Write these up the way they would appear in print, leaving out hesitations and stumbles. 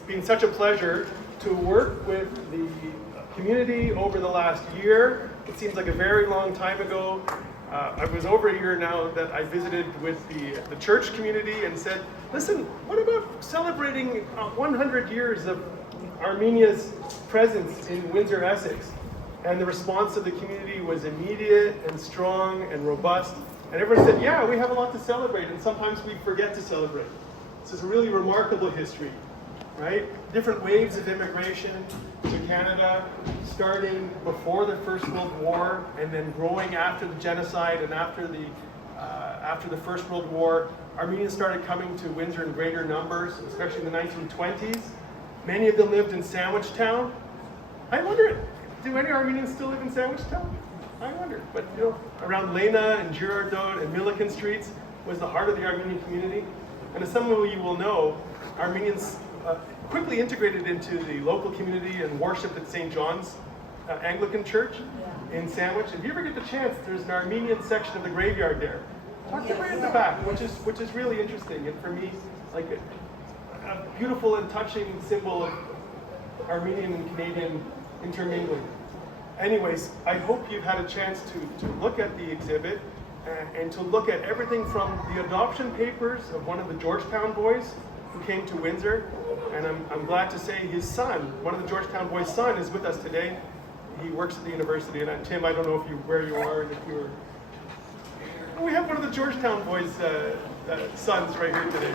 It's been such a pleasure to work with the community over the last year. It seems like a very long time ago. It was over a year now that I visited with the church community and said, listen, what about celebrating 100 years of Armenia's presence in Windsor, Essex? And the response of the community was immediate and strong and robust. And everyone said, yeah, we have a lot to celebrate, and sometimes we forget to celebrate. This is a really remarkable history, right? Different waves of immigration to Canada, starting before the First World War, and then growing after the genocide and after the First World War. Armenians started coming to Windsor in greater numbers, especially in the 1920s. Many of them lived in Sandwich Town. I wonder, do any Armenians still live in Sandwich Town? I wonder, but you know, around Lena and Girardot and Milliken Streets was the heart of the Armenian community. And as some of you will know, Armenians quickly integrated into the local community and worshipped at St. John's Anglican Church in Sandwich. If you ever get the chance, there's an Armenian section of the graveyard there. Tucked right at the back, which is really interesting, and for me, like a beautiful and touching symbol of Armenian and Canadian intermingling. Anyways, I hope you've had a chance to look at the exhibit and to look at everything from the adoption papers of one of the Georgetown boys who came to Windsor. And I'm glad to say his son, one of the Georgetown boys' son, is with us today. He works at the university. And Tim, I don't know where you are, and if you were. We have one of the Georgetown boys' sons right here today.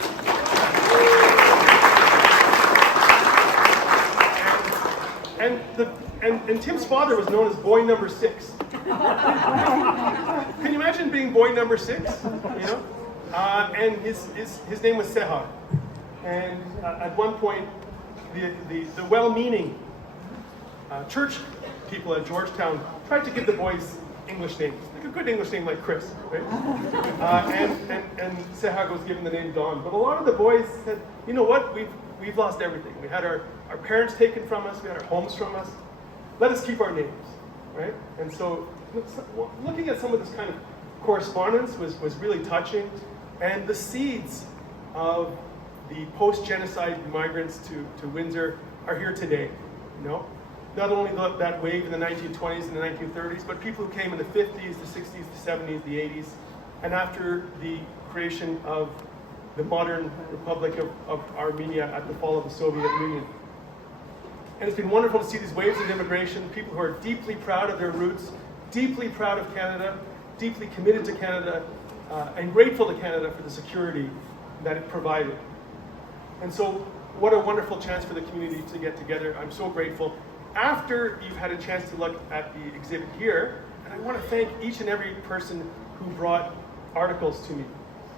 And Tim's father was known as boy number 6. Can you imagine being boy number 6? You know, and his name was Sehar. And at one point, the well-meaning church people at Georgetown tried to give the boys English names, like a good English name like Chris, right? And Sehar was given the name Don. But a lot of the boys said, you know what? We've lost everything. We had our parents taken from us. We had our homes from us. Let us keep our names, right? And so looking at some of this kind of correspondence was really touching. And the seeds of the post-genocide migrants to Windsor are here today, you know? Not only that wave in the 1920s and the 1930s, but people who came in the 50s, the 60s, the 70s, the 80s, and after the creation of the modern Republic of Armenia at the fall of the Soviet Union. And it's been wonderful to see these waves of immigration, people who are deeply proud of their roots, deeply proud of Canada, deeply committed to Canada, and grateful to Canada for the security that it provided. And so, what a wonderful chance for the community to get together. I'm so grateful. After you've had a chance to look at the exhibit here, and I want to thank each and every person who brought articles to me.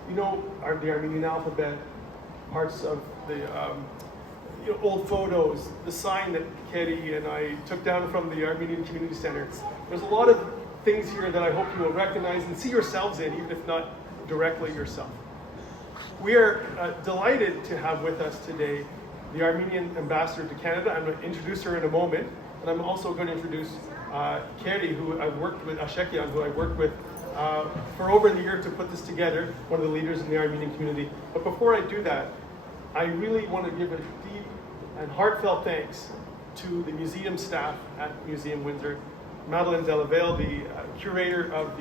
You know, the Armenian alphabet, parts of the old photos, the sign that Katie and I took down from the Armenian Community Center. There's a lot of things here that I hope you will recognize and see yourselves in, even if not directly yourself. We are delighted to have with us today the Armenian Ambassador to Canada. I'm going to introduce her in a moment, and I'm also going to introduce Katie, who I've worked with, Ashekyan, who I worked with for over the year to put this together, one of the leaders in the Armenian community. But before I do that, I really want to give a deep and heartfelt thanks to the museum staff at Museum Windsor, Madeleine Delavale, the curator of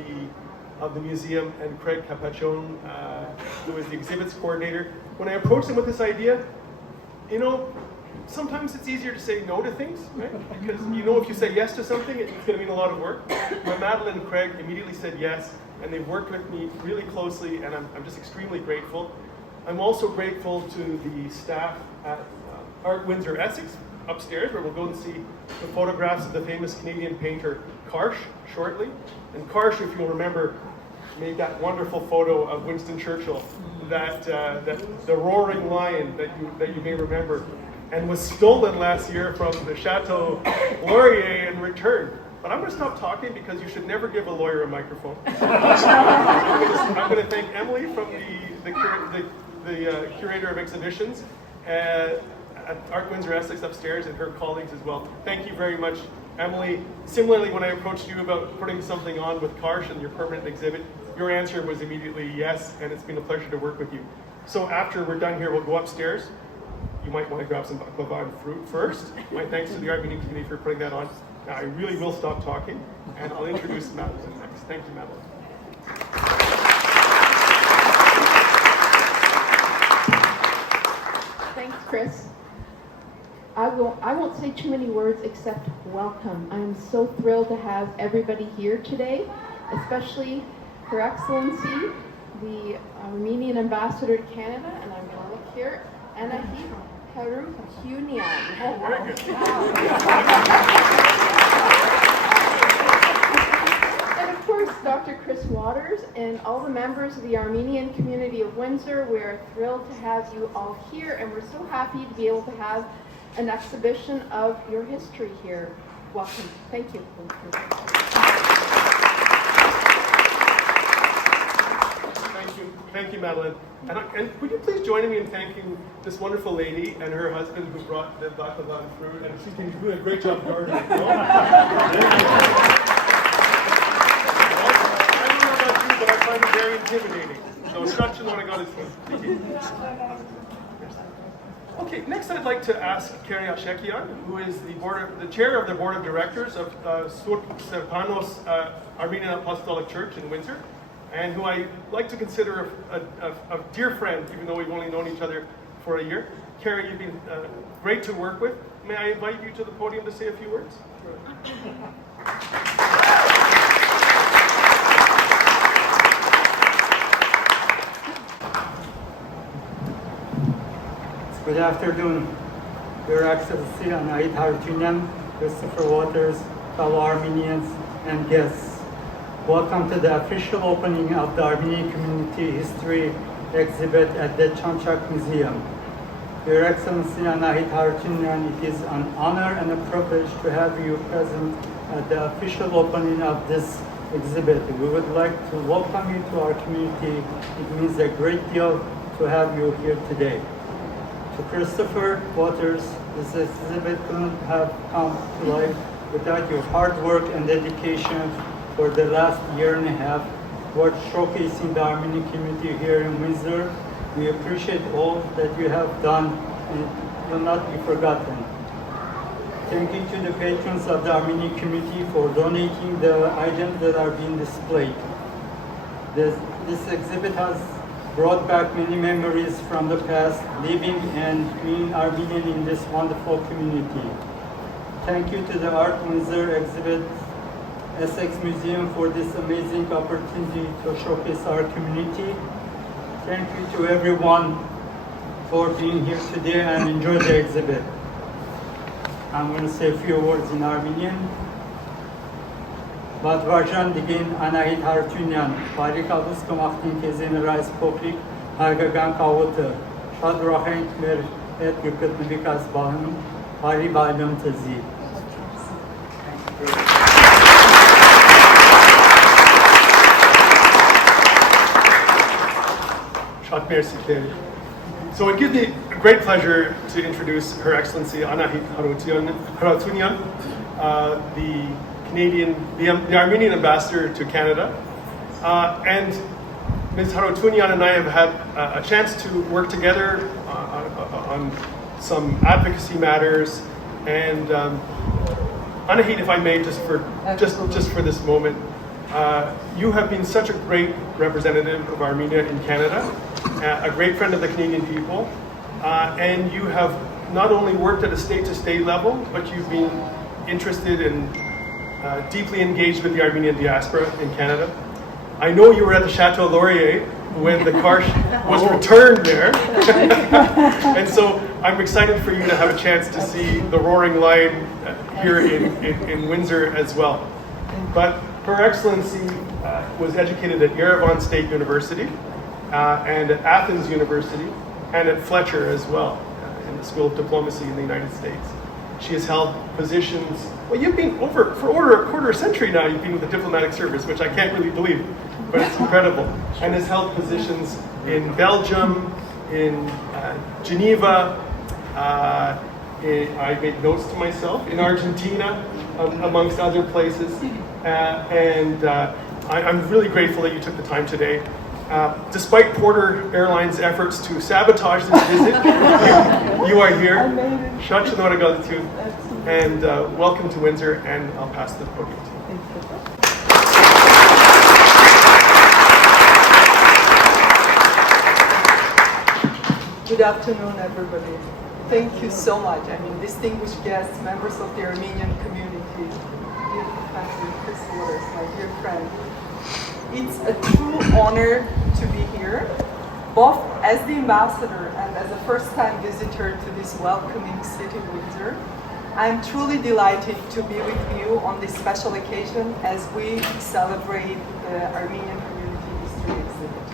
the museum, and Craig Capachon, who is the exhibits coordinator. When I approached them with this idea, you know, sometimes it's easier to say no to things, right? Because you know if you say yes to something, it's going to mean a lot of work. But Madeleine and Craig immediately said yes, and they've worked with me really closely, and I'm just extremely grateful. I'm also grateful to the staff at Art Windsor Essex upstairs, where we'll go and see the photographs of the famous Canadian painter Karsh shortly. And Karsh, if you'll remember, made that wonderful photo of Winston Churchill, that the roaring lion that you may remember, and was stolen last year from the Chateau Laurier and returned. But I'm going to stop talking because you should never give a lawyer a microphone. I'm going to thank Emily from the Curator of Exhibitions at Art Windsor Essex upstairs, and her colleagues as well. Thank you very much, Emily. Similarly, when I approached you about putting something on with Karsh and your permanent exhibit, your answer was immediately yes, and it's been a pleasure to work with you. So after we're done here, we'll go upstairs. you might want to grab some baklava and fruit first. My thanks to the Armenian community for putting that on. Now, I really will stop talking, and I'll introduce Madeline next. Thank you, Madeline. Thanks, Chris. I won't say too many words except welcome. I am so thrilled to have everybody here today, especially Her Excellency, the Armenian Ambassador to Canada, and I'm going to look here, Anamit Harutyunyan. Oh, very good. And of course, Dr. Chris Waters and all the members of the Armenian Community of Windsor. We're thrilled to have you all here, and we're so happy to be able to have an exhibition of your history here. Welcome. Thank you. Thank you, Madeline. And would you please join me in thanking this wonderful lady and her husband who brought the baklava and fruit, and she's been doing a great job gardening. I don't know about you, but I find it very intimidating. So instruction when I got is easy. Okay, next I'd like to ask Keri Ashekian, who is the chair of the board of directors of Serpanos Armenian Apostolic Church in Windsor, and who I like to consider a dear friend, even though we've only known each other for a year. Keri, you've been great to work with. May I invite you to the podium to say a few words? Good afternoon, Your Excellency Anamit Harutyunyan, Yousuf Waters, fellow Armenians, and guests. Welcome to the official opening of the Armenian Community History Exhibit at the Chanchak Museum. Your Excellency Anamit Harutyunyan, it is an honor and a privilege to have you present at the official opening of this exhibit. We would like to welcome you to our community. It means a great deal to have you here today. To Christopher Waters, this exhibit couldn't have come to life without your hard work and dedication for the last year and a half towards showcasing the Armenian community here in Windsor. We appreciate all that you have done and it will not be forgotten. Thank you to the patrons of the Armenian community for donating the items that are being displayed. This exhibit has brought back many memories from the past, living and being Armenian in this wonderful community. Thank you to the Art Windsor Essex Museum for this amazing opportunity to showcase our community. Thank you to everyone for being here today and enjoy the exhibit. I'm going to say a few words in Armenian. Badvarjan digin Anamit Harutyunyan, բարի կալուս կմախտին քեզի նրա այս փոքրիկ հայկական կաղոթը, շատ ուրախ ենք մեր հետ գտնվի կազմանում, բարի բայրամ ձեզի։ Շատ merci, Keri. So it gives me a great pleasure to introduce Her Excellency Anamit Harutyunyan, the Armenian Ambassador to Canada. And Ms. Harutyunyan and I have had a chance to work together on some advocacy matters. And Anahit, if I may, just for this moment, you have been such a great representative of Armenia in Canada, a great friend of the Canadian people, and you have not only worked at a state-to-state level, but you've been interested and deeply engaged with the Armenian diaspora in Canada. I know you were at the Chateau Laurier when the Karsh was returned there, and so I'm excited for you to have a chance to see the Roaring Lion here in Windsor as well. But Her Excellency was educated at Yerevan State University and at Athens University and at Fletcher as well in the School of Diplomacy in the United States. She has held positions, well, you've been for over a quarter century now, you've been with the diplomatic service, which I can't really believe, but it's incredible. And has held positions in Belgium, in Geneva, I made notes to myself, in Argentina, amongst other places. And I'm really grateful that you took the time today Despite Porter Airlines' efforts to sabotage this visit, you are here. Shach Noragalitu, and welcome to Windsor, and I'll pass the podium to you. Good afternoon, everybody. Thank you so much. I mean, distinguished guests, members of the Armenian community, dear Professor Chris Waters, my dear friend. It's a true honor to be here, both as the ambassador and as a first-time visitor to this welcoming city, Windsor. I'm truly delighted to be with you on this special occasion as we celebrate the Armenian Community History Exhibit.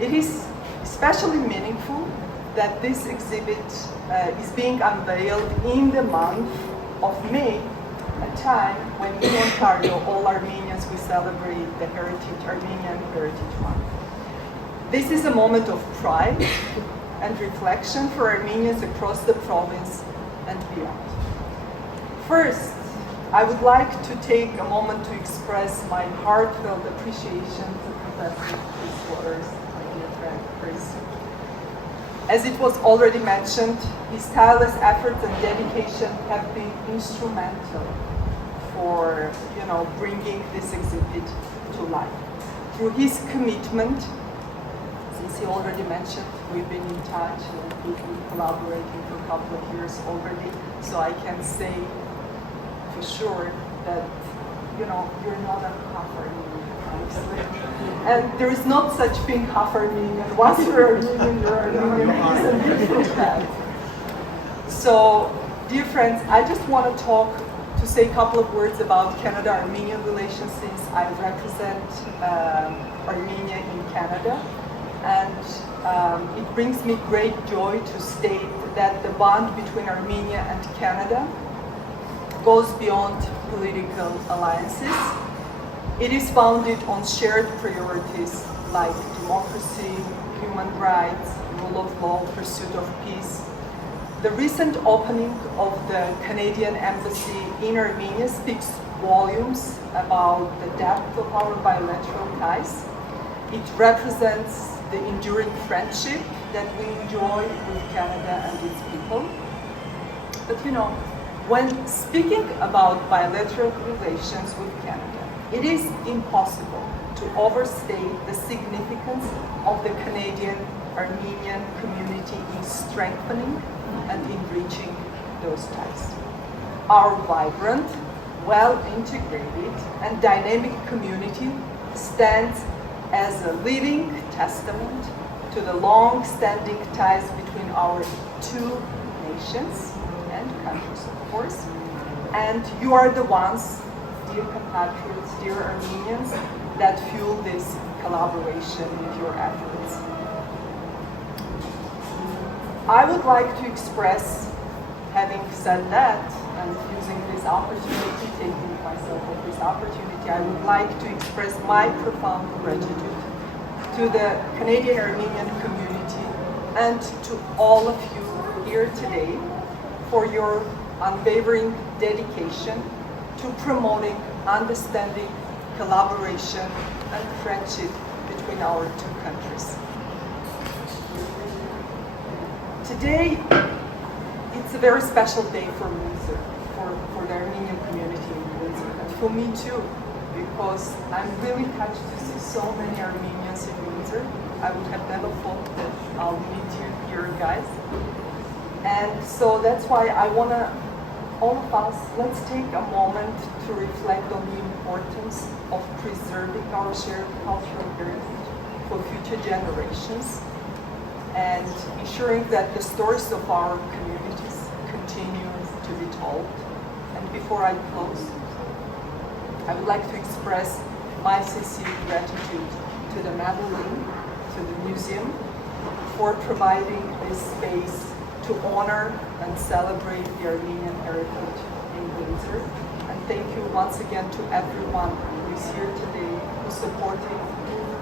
It is especially meaningful that this exhibit is being unveiled in the month of May, a time when in Ontario, all Armenians, we celebrate the Armenian Heritage Month. This is a moment of pride and reflection for Armenians across the province and beyond. First, I would like to take a moment to express my heartfelt appreciation to Professor Chris Waters, my dear friend Chris. As it was already mentioned, his tireless efforts and dedication have been instrumental for bringing this exhibit to life. Through his commitment, since he already mentioned, we've been in touch and we've been collaborating for a couple of years already, so I can say for sure that you're not a half Armenian, honestly. And there is not such thing half Armenian. Once you're Armenian, you're Armenian. It's a different path. So, dear friends, I just want to say a couple of words about Canada-Armenian relations, since I represent Armenia in Canada. And it brings me great joy to state that the bond between Armenia and Canada goes beyond political alliances. It is founded on shared priorities like democracy, human rights, rule of law, pursuit of peace. The recent opening of the Canadian Embassy in Armenia speaks volumes about the depth of our bilateral ties. It represents the enduring friendship that we enjoy with Canada and its people. But when speaking about bilateral relations with Canada, it is impossible to overstate the significance of the Canadian-Armenian community in strengthening and enriching those ties. Our vibrant, well-integrated, and dynamic community stands as a living testament to the long-standing ties between our two nations and countries, of course. And you are the ones, dear compatriots, dear Armenians, that fuel this collaboration with your efforts. I would like to express, having said that, and using this opportunity, taking myself of this opportunity, I would like to express my profound gratitude to the Canadian-Armenian community and to all of you here today for your unwavering dedication to promoting understanding, collaboration, and friendship between our two countries. Today, it's a very special day for Windsor, for the Armenian community in Windsor, and for me too, because I'm really touched to see so many Armenians in Windsor. I would have never thought that I'll meet you here, guys. And so that's why I want to, all of us, let's take a moment to reflect on the importance of preserving our shared cultural heritage for future generations and ensuring that the stories of our communities continue to be told. And before I close, I would like to express my sincere gratitude to the Madeleine, to the museum, for providing this space to honor and celebrate the Armenian heritage in Windsor. And thank you once again to everyone who is here today who supported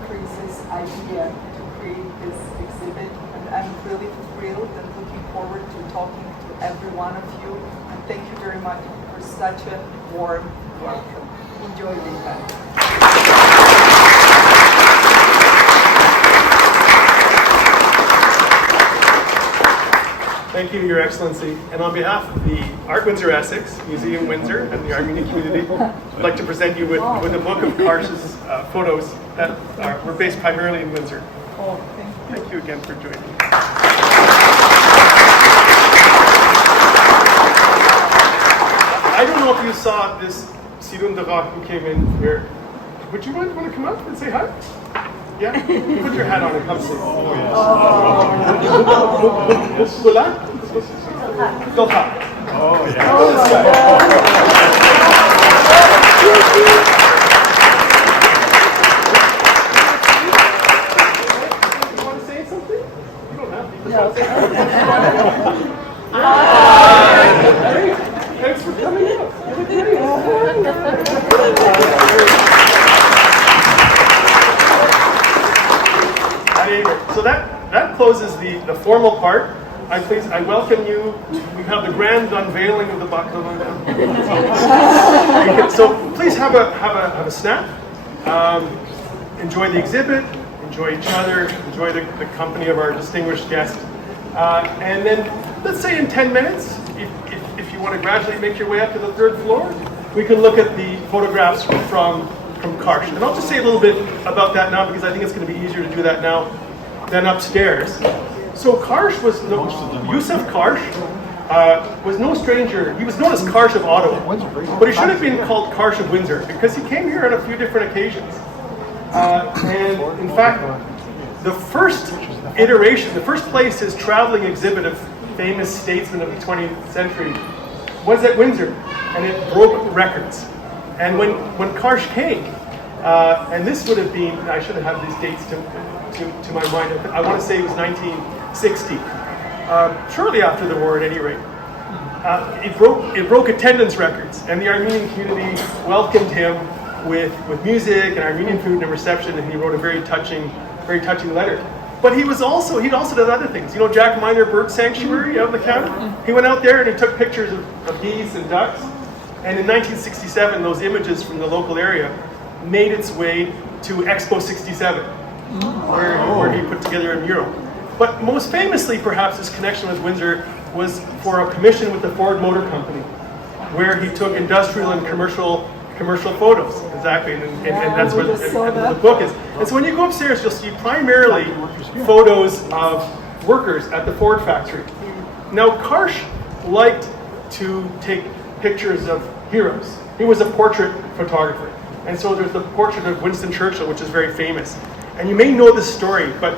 Chris's idea to create this exhibit. And I'm really thrilled and looking forward to talking to every one of you. And thank you very much for such a warm welcome. Enjoy the event. Thank you, Your Excellency. And on behalf of the Art Windsor Essex, Museum Windsor, and the Armenian community, I'd like to present you with a book of Karsh's photos that were based primarily in Windsor. Oh, thank you. Thank you again for joining me. I don't know if you saw this Sirun Dava who came in here. Would you want to come up and say hi? Yeah? Put your hat on and come say. Oh, yes. Hola? Dolha. Oh, yeah. You want to say something? You don't have to. Thanks for coming up. You look great. So that closes the formal part. I welcome you. We have the grand unveiling of the baklava now. So please have a snack. Enjoy the exhibit. Enjoy each other. Enjoy the company of our distinguished guest. And then let's say in 10 minutes, if you want to gradually make your way up to the third floor, we can look at the photographs from Karsh. And I'll just say a little bit about that now because I think it's going to be easier to do that now than upstairs. So Karsh was Yousuf Karsh was no stranger. He was known as Karsh of Ottawa, but he should have been called Karsh of Windsor because he came here on a few different occasions. And in fact, the first iteration, the first place his traveling exhibit of famous statesmen of the 20th century was at Windsor, and it broke records. And when Karsh came, and this would have been, I should have had these dates to my mind, I want to say it was 1960, shortly after the war at any rate. It broke attendance records, and the Armenian community welcomed him with music and Armenian food and reception, and he wrote a very touching letter. But he'd also done other things. You know, Jack Miner Bird Sanctuary out in the county? He went out there and he took pictures of geese and ducks. And in 1967, those images from the local area made its way to Expo 67, where he put together a mural. But most famously, perhaps, his connection with Windsor was for a commission with the Ford Motor Company, where he took industrial and commercial photos. Exactly, and that's what the book is. And so when you go upstairs, you'll see primarily photos of workers at the Ford factory. Now, Karsh liked to take pictures of heroes. He was a portrait photographer. And so there's the portrait of Winston Churchill, which is very famous. And you may know this story, but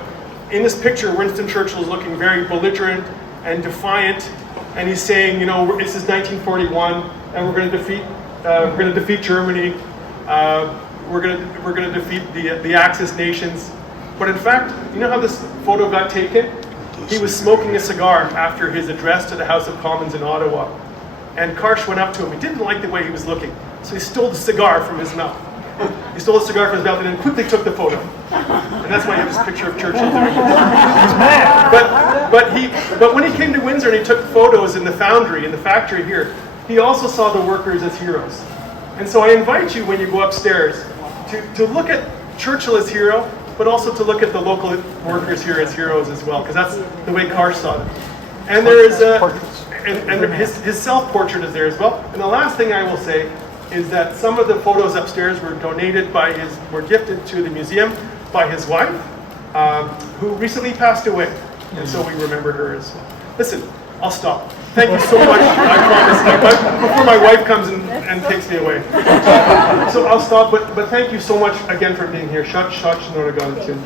in this picture, Winston Churchill is looking very belligerent and defiant, and he's saying, you know, this is 1941, and we're going to defeat Germany. We're going to defeat the Axis nations. But in fact, you know how this photo got taken? He was smoking a cigar after his address to the House of Commons in Ottawa. And Karsh went up to him. He didn't like the way he was looking, so he stole the cigar from his mouth. He stole the cigar from his mouth and then quickly took the photo. And that's why you have this picture of Churchill there. He's mad. But when he came to Windsor and he took photos in the foundry, in the factory here, he also saw the workers as heroes. And so I invite you when you go upstairs to look at Churchill as hero, but also to look at the local workers here as heroes as well, because that's the way Karsh saw them. And there is his self-portrait is there as well. And the last thing I will say is that some of the photos upstairs were were gifted to the museum by his wife, who recently passed away. And so we remember her as well. Listen, I'll stop. Thank you so much. I promise. Before my wife comes and takes me away. So I'll stop, but thank you so much again for being here. Shach Shnoragalatin.